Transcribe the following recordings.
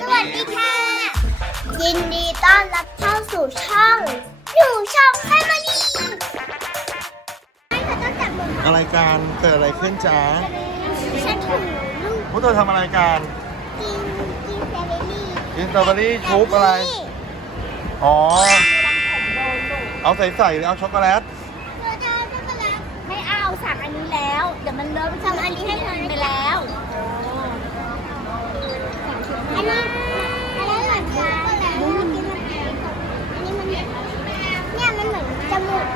สวัสดีค่ะ ยินดีต้อนรับเข้าสู่ช่องอยู่ช่องแฟมิลี่ตั้งแต่มืออะไรการเกิดอะไรขึ้นจ๊ะฉันถือลูกพวกเธอทำอะไรกันกินกินแฟมิลี่กินสตรอเบอรี่ชุบอะไร อ๋อ เอาใส่ๆหรือเอาช็อกโกแลตไม่เอาสั่งอันนี้แล้ว เดี๋ยวมันเลอะมันทำอันนี้ให้มันไปแล้ว อันนี้อันนี้เหมือนกันแต่อันนี้มันกินมันอันนี้มันเนี่ยมันเหมือนจมูก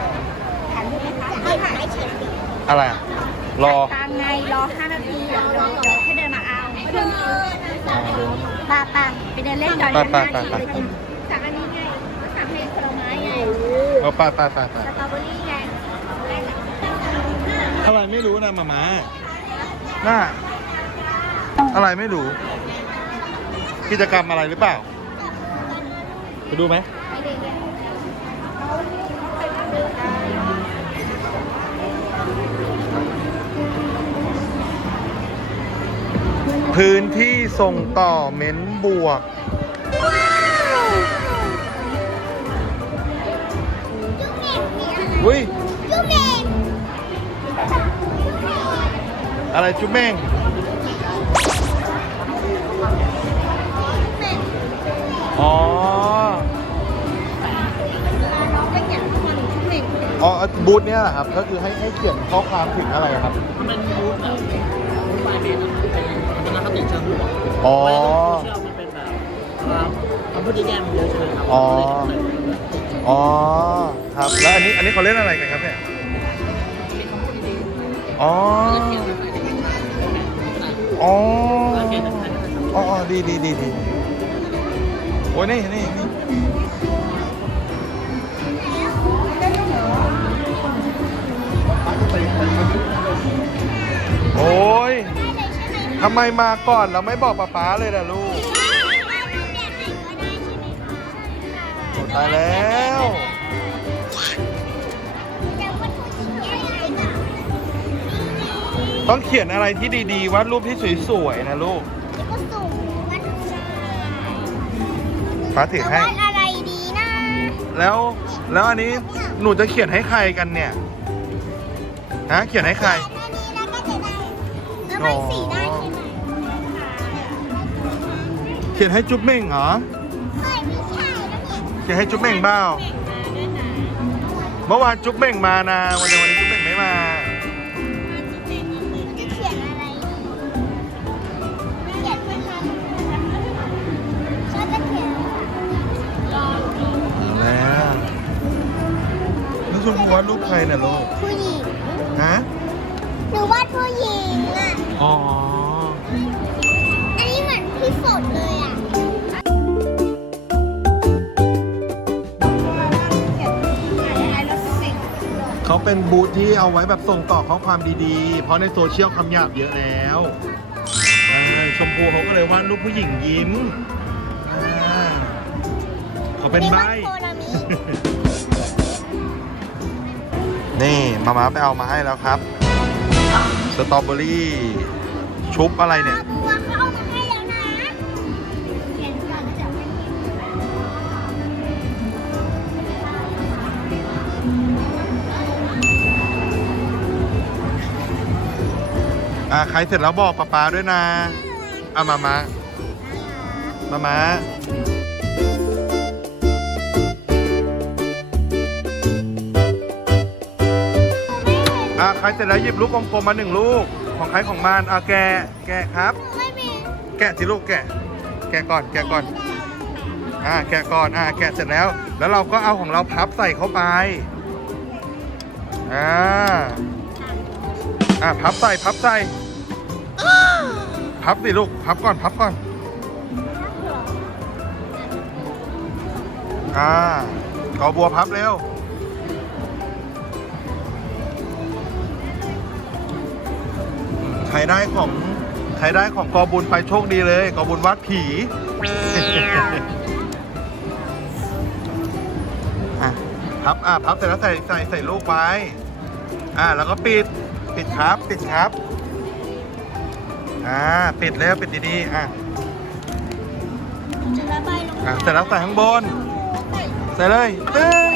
ถามดูไหมคะจะเอาหายเฉยอะไรอะรอตามไงรอ5นาทีเดี๋ยวเดี๋ยวเดี๋ยวให้เดินมาเอาไปเดินอ่าดูป้าป้าไปเดินเล่นก่อนไปไปห้านาทีไปไปกินสั่งอันนี้ไงสั่งให้ผลไม้ไงเอาไปไปไปไปสตรอเบอรี่ไงอะไรไม่รู้นะมาม่าน่าอะไรไม่รู้ กิจกรรมอะไรหรือเปล่าไปดูไหมพื้นที่ส่งต่อเม้นบวก อุ้ย จุ๊บเองอะไรจุ๊บเม่ง อ๋ออ๋อบูธเนี้ยแหละครับ ก็คือให้ให้เขียนข้อความถึงอะไรครับมันบูธแบบบูธบายเบนเป็นนักคติเชิงบวกอ๋อเพราะว่าโซเชียลมันเป็นแบบว่าคำพูดที่แย่มันเยอะใช่ไหมครับอ๋อก็เลยต้องใส่ไว้ด้วยอ๋อ ครับ แล้วอันนี้อันนี้เขาเล่นอะไรกันครับเนี่ยมีคำพูดดีอ๋อ ๆแล้วเขียนภาษาอังกฤษเป็นแบบภาษาอ๋อ แล้วเขียนภาษาไทยนะครับอ๋ออ๋อดีดีดีดี โอ้ยนี่นี่นี่โอ้ยทำไมมาก่อนเราไม่บอกป๊าป๊าเลยล่ะลูกโอ้ตายแล้วต้องเขียนอะไรที่ดีๆวาดรูปที่สวยๆนะลูก ฟ้าถือให้ วาดอะไรดีนะแล้วแล้วอันนี้หนูจะเขียนให้ใครกันเนี่ยฮะเขียนให้ใคร แค่นี้แล้วก็จะได้แล้วมันสีได้ใช่ไหมเขียนให้จุ๊บเม่งเหรอ เฮ้ยไม่ใช่แล้วเนี่ย เขียนให้จุ๊บเม่งเปล่าเมื่อวานจุ๊บเม่งมานะวันนี้วัน วชมพูวาดรูปใครน่ะลูก ผู้หญิงฮะ หนูวาดผู้หญิงอะ อ๋อ อันนี้เหมือนพี่ฝนเลยอะ เขาเป็นบูธที่เอาไว้แบบส่งต่อข้อความดีๆ เพราะในโซเชียลคำหยาบเยอะแล้วเออชมพูเขาก็เลยวาดรูปผู้หญิงยิ้มอ่าเขาเป็นใบวาดโคนามิ นี่มามาไปเอามาให้แล้วครับ สตรอเบอรี่ ชุบอะไรเนี่ย บัวเขาเอามาให้แล้วนะเขียนก่อนแล้วจะไม่มีอ่าใครเสร็จแล้วบอกป๊าป๊าด้วยนะอะมามามามา อ่าใครเสร็จแล้วหยิบลูกกลมๆมาหนึ่งลูก ของใครของมันอ่าแกะแกะครับ ไม่มีแกะสิลูกแกะ แกะก่อนแกะก่อนอ่าแกะก่อนอ่าแกะเสร็จแล้ว แล้วเราก็เอาของเราพับใส่เข้าไปอ่าอ่าพับใส่พับใส่พับสิลูกพับก่อนพับก่อนอ่าเอาบัวพับเร็ว ใครได้ของใครได้ของกอบุญไปโชคดีเลย กอบุญวัดผีอะพับอะพับเสร็จแล้วใส่ใส่ใส่ลูกไว้อ่าแล้วก็ปิดปิดครับปิดครับอ่าปิดแล้วปิดดีๆอะอะเสร็จแล้วใส่ข้างบน ใส่เลยตึ้ง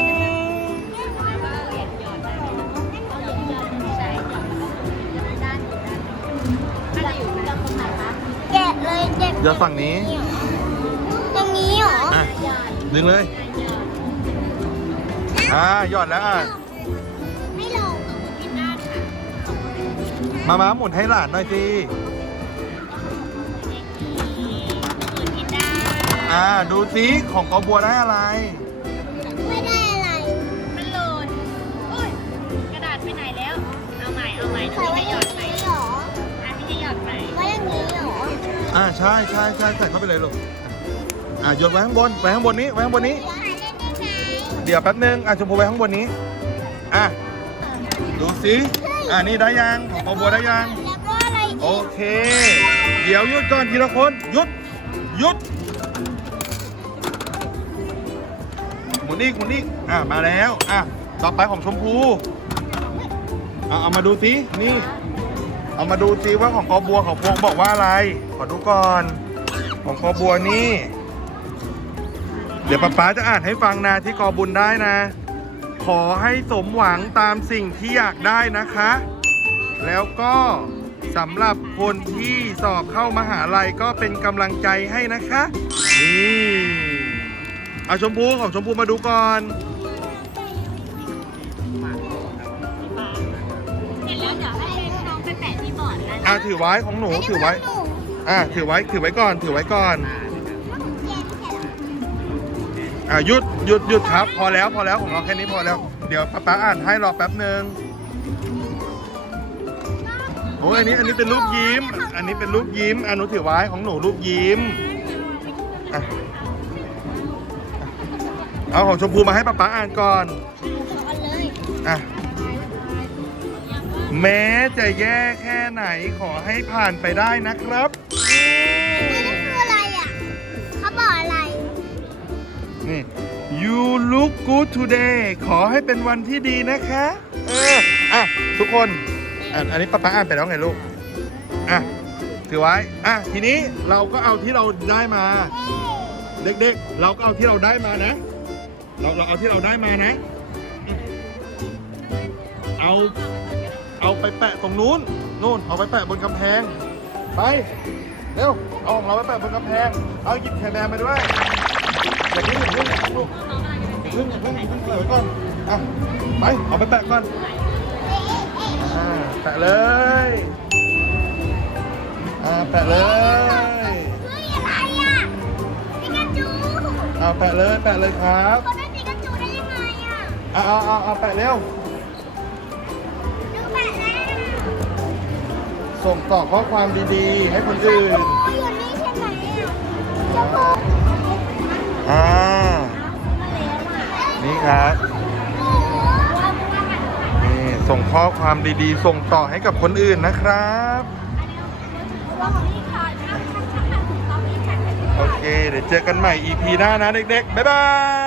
ดี๋ยวฝั่งนี้อย่างนี้เหรออะ ดึงเลย อ่าหยอดแล้วอะ ไม่ลงมาม้าหมุนให้หลานหน่อยสิอ่า ดูสิของกอบัวได้อะไร ไม่ได้อะไรมันหล่นอุ้ยกระดาษไปไหนแล้ว เอาใหม่เอาใหม่ใส่พี่ไว้ ใช่ใช่ใช่ใส่เข้าไปเลยลูก อ่าโยนไว้ข้างบนไว้ข้างบนนี้ไว้ข้างบนนี้ เดี๋ยวแป๊บนึงอะชมพูไว้ข้างบนนี้ อะ ดูสิ อ่านี่ได้ยังของกอบัวได้ยัง แล้วก็อะไรอีกโอเค เดี๋ยวหยุดก่อนทีละคนหยุดหยุดหมุนอีกหมุนอีกอะมาแล้ว อะ ต่อไปของชมพูเอาเอามาดูสิ นี่ เอามาดูสิว่าของกอบัวของพวงบอกว่าอะไร ขอดูก่อน ของกอบัวนี่ เดี๋ยวป๊าป๊าจะอ่านให้ฟังนะที่กอบุญได้นะ ขอให้สมหวังตามสิ่งที่อยากได้นะคะ แล้วก็สำหรับคนที่สอบเข้ามหาลัยก็เป็นกำลังใจให้นะคะ นี่ เอาชมพูของชมพูมาดูก่อน อร์ดนะอะถือไว้ของหนูถือไว้ อะถือไว้ถือไว้ก่อน ถือไว้ก่อน อะหยุดหยุดหยุดครับ พอแล้วพอแล้วของเราแค่นี้พอแล้ว เดี๋ยวป๊าป๊าอ่านให้รอแป๊บหนึ่งโอ้ยอันนี้อันนี้เป็นรูปยิ้ม อันนี้เป็นรูปยิ้มอันหนูถือไว้ของหนูรูปยิ้มอะเอาของชมพูมาให้ป๊าป๊าอ่านก่อนเอาเลยอะ แม้จะแย่แค่ไหนขอให้ผ่านไปได้นะครับนี่คืออะไรอะเขาบอกอะไร นี่ you look good today ขอให้เป็นวันที่ดีนะคะ เออ อะ ทุกคนอะอันนี้ป้าป้าอ่านไปแล้วไงลูก อะ ถือไว้ อะ ทีนี้เราก็เอาที่เราได้มา เด็กๆ เราก็เอาที่เราได้มานะ เราเราเอาที่เราได้มานะ เอาเอา ไปแปะตรงนู้นนู่นเอาไปแปะบนกำแพง ไป เร็ว เอาของเราไปแปะบนกำแพง เอาหยิบแคแนนมาด้วยอย่าเพิ่งอย่าพิ่งลูกอย่าเพิ่งอย่าพิ่งอย่าเพิ่งใส่ไว้ก่อนอะไป เอาไปแปะก่อนอ่าแปะเลยอ่าแปะเลยอะไรอะปิกาจูเอาแปะเลยแปะเลยครับเขาได้ปิกาจูได้ยังไงอะเอาเอาอาเอาแปะเร็ว ส่งต่อข้อความดีๆ ให้คนอื่นโอ้ยอยู่นี่ใช่ไหมอะจะพบอ่านี่ครับนี่ส่งข้อความดีๆ ส่งต่อให้กับคนอื่นนะครับโอเค เดี๋ยวเจอกันใหม่ EP หน้านะเด็กๆ บ๊ายบาย